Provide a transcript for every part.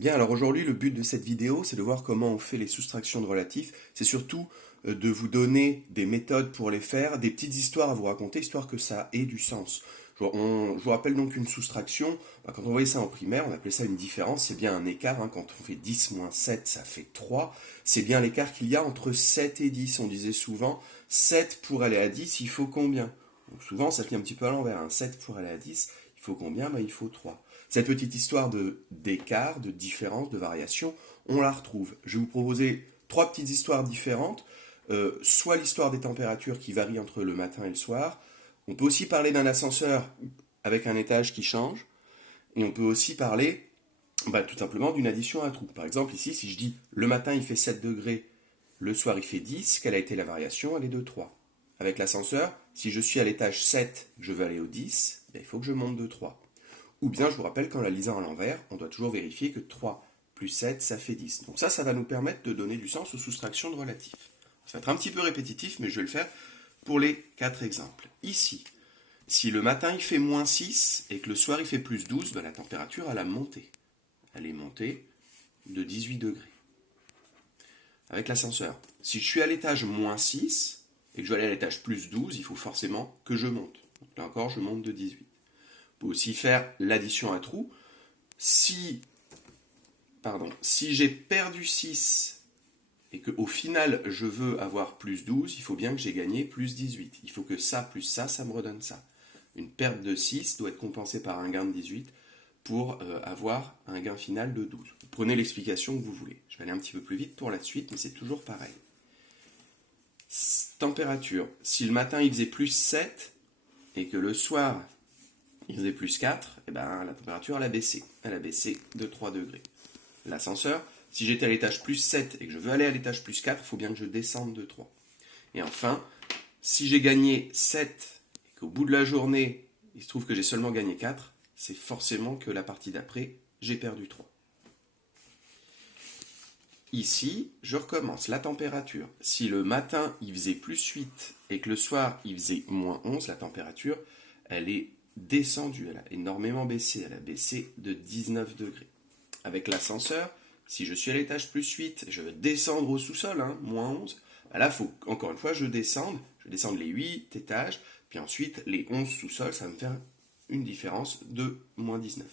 Bien, alors aujourd'hui, le but de cette vidéo, c'est de voir comment on fait les soustractions de relatifs. C'est surtout de vous donner des méthodes pour les faire, des petites histoires à vous raconter, histoire que ça ait du sens. Je vous rappelle donc une soustraction. Quand on voyait ça en primaire, on appelait ça une différence. C'est bien un écart, hein. Quand on fait 10 moins 7, ça fait 3. C'est bien l'écart qu'il y a entre 7 et 10. On disait souvent, 7 pour aller à 10, il faut combien? Donc souvent, ça fait un petit peu à l'envers, hein. 7 pour aller à 10, il faut combien? Il faut 3. Cette petite histoire d'écart, de différence, de variation, on la retrouve. Je vais vous proposer trois petites histoires différentes. Soit l'histoire des températures qui varient entre le matin et le soir. On peut aussi parler d'un ascenseur avec un étage qui change. Et on peut aussi parler tout simplement d'une addition à un trou. Par exemple, ici, si je dis le matin il fait 7 degrés, le soir il fait 10, quelle a été la variation? Elle est de 3. Avec l'ascenseur, si je suis à l'étage 7, je veux aller au 10, il faut que je monte de 3. Ou bien, je vous rappelle qu'en la lisant à l'envers, on doit toujours vérifier que 3 plus 7, ça fait 10. Donc ça va nous permettre de donner du sens aux soustractions de relatifs. Ça va être un petit peu répétitif, mais je vais le faire pour les 4 exemples. Ici, si le matin il fait moins 6 et que le soir il fait plus 12, la température elle a monté. Elle est montée de 18 degrés. Avec l'ascenseur, si je suis à l'étage moins 6 et que je vais aller à l'étage plus 12, il faut forcément que je monte. Donc là encore, je monte de 18. On peut aussi faire l'addition à trous. Si j'ai perdu 6 et qu'au final je veux avoir plus 12, il faut bien que j'ai gagné plus 18. Il faut que ça plus ça me redonne ça. Une perte de 6 doit être compensée par un gain de 18 pour avoir un gain final de 12. Vous prenez l'explication que vous voulez. Je vais aller un petit peu plus vite pour la suite, mais c'est toujours pareil. Température. Si le matin il faisait plus 7 et que le soir il faisait plus 4, la température elle a baissé. Elle a baissé de 3 degrés. L'ascenseur, si j'étais à l'étage plus 7 et que je veux aller à l'étage plus 4, il faut bien que je descende de 3. Et enfin, si j'ai gagné 7 et qu'au bout de la journée, il se trouve que j'ai seulement gagné 4, c'est forcément que la partie d'après, j'ai perdu 3. Ici, je recommence. La température. Si le matin, il faisait plus 8 et que le soir, il faisait moins 11, la température, elle est descendue. Elle a énormément baissé. Elle a baissé de 19 degrés. Avec l'ascenseur, si je suis à l'étage plus 8, je veux descendre au sous-sol, moins 11, là, il faut, encore une fois, je descende les 8 étages, puis ensuite, les 11 sous-sols, ça va me faire une différence de moins 19.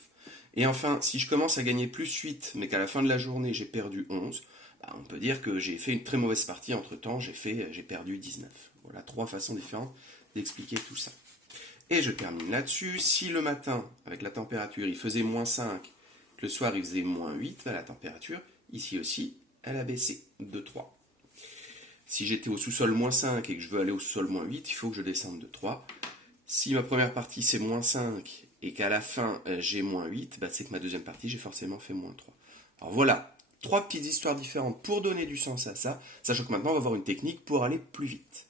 Et enfin, si je commence à gagner plus 8, mais qu'à la fin de la journée, j'ai perdu 11, on peut dire que j'ai fait une très mauvaise partie, entre-temps, j'ai perdu 19. Voilà, trois façons différentes d'expliquer tout ça. Et je termine là-dessus. Si le matin, avec la température, il faisait moins 5, le soir il faisait moins 8, la température, ici aussi, elle a baissé de 3. Si j'étais au sous-sol moins 5 et que je veux aller au sous-sol moins 8, il faut que je descende de 3. Si ma première partie c'est moins 5 et qu'à la fin j'ai moins 8, c'est que ma deuxième partie j'ai forcément fait moins 3. Alors voilà, trois petites histoires différentes pour donner du sens à ça, sachant que maintenant on va voir une technique pour aller plus vite.